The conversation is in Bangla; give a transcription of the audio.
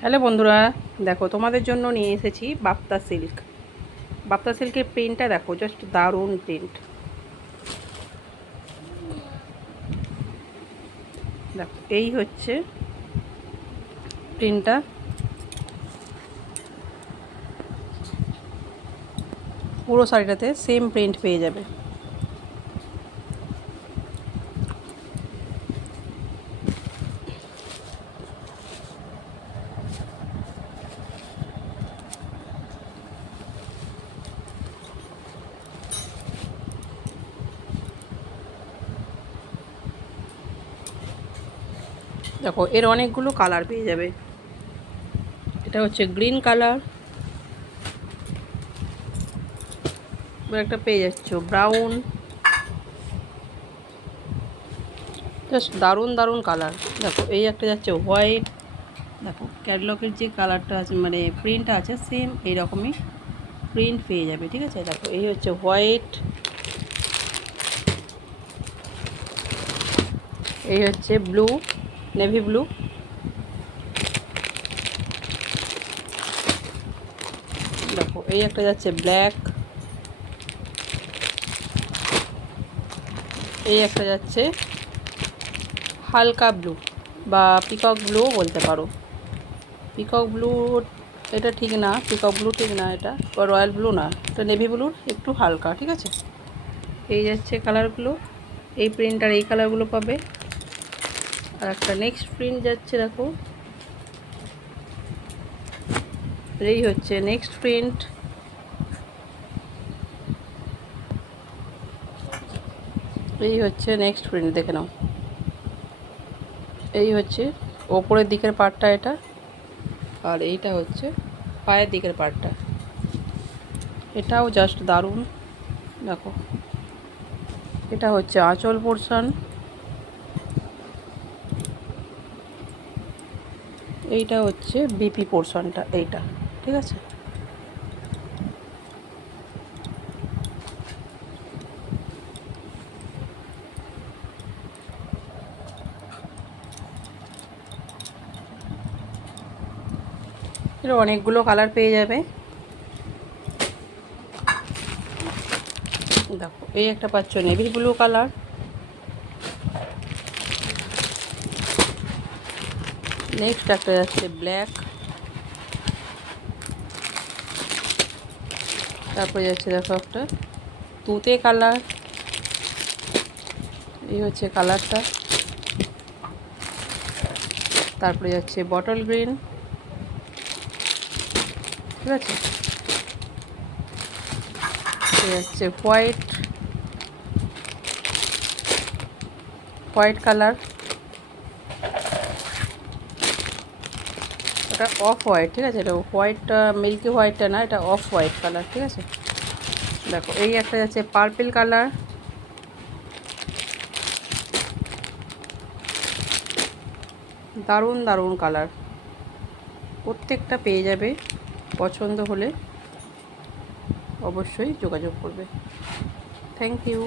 হ্যালো বন্ধুরা, দেখো তোমাদের জন্য নিয়ে এসেছি বাপ্তা সিল্ক। বাপ্তা সিল্কের প্রিন্টটা দেখো জাস্ট দারুণ প্রিন্ট। দেখো, এই হচ্ছে প্রিন্টটা। পুরো শাড়িটাতে সেম প্রিন্ট পেয়ে যাবে। দেখো, এর অনেকগুলো কালার পেয়ে যাবে। এটা হচ্ছে গ্রিন কালার একটা পেয়ে যাচ্ছ ব্রাউন জাস্ট দারুণ দারুণ কালার দেখো, এই একটা যাচ্ছে হোয়াইট দেখো ক্যাটলগের যে কালারটা আছে মানে প্রিন্টটা আছে সেম এইরকমই প্রিন্ট পেয়ে যাবে, ঠিক আছে? দেখো, এই হচ্ছে হোয়াইট এই হচ্ছে ব্লু নেভি ব্লু। দেখো, এই একটা যাচ্ছে ব্ল্যাক। এই একটা যাচ্ছে হালকা ব্লু বা পিকক ব্লুও বলতে পারো। পিকক ব্লু এটা ঠিক না, পিকক ব্লু ঠিক না এটা, বা রয়্যাল ব্লু না, এটা নেভি ব্লুর একটু হালকা, ঠিক আছে? এই যাচ্ছে কালারগুলো এই প্রিন্টার এই কালারগুলো পাবে। আর একটা নেক্সট প্রিন্ট যাচ্ছে, দেখো। এই হচ্ছে নেক্সট প্রিন্ট এই হচ্ছে নেক্সট প্রিন্ট দেখে নাও। এই হচ্ছে ওপরের দিকের পার্টটা এটা, আর এইটা হচ্ছে পায়ের দিকের পার্টটা। এটাও জাস্ট দারুণ, দেখো। এটা হচ্ছে আঁচল পোর্শন এইটা হচ্ছে বিপি পোর্শনটা এইটা, ঠিক আছে? অনেকগুলো কালার পেয়ে যাবে। দেখো, এই একটা পাচ্ছ নেভি ব্লু কালার নেক্সট একটা যাচ্ছে ব্ল্যাক তারপরে যাচ্ছে দেখো একটা তুতে কালার এই হচ্ছে কালারটা তারপরে যাচ্ছে বটল গ্রিন ঠিক আছে? যাচ্ছে হোয়াইট হোয়াইট কালার এটা অফ হোয়াইট ঠিক আছে? এটা হোয়াইটটা মিল্কি হোয়াইটটা না, এটা অফ হোয়াইট কালার ঠিক আছে? দেখো, এই একটা যাচ্ছে পার্পেল কালার দারুণ দারুণ কালার প্রত্যেকটা পেয়ে যাবে, পছন্দ হলে অবশ্যই যোগাযোগ করবে। Thank you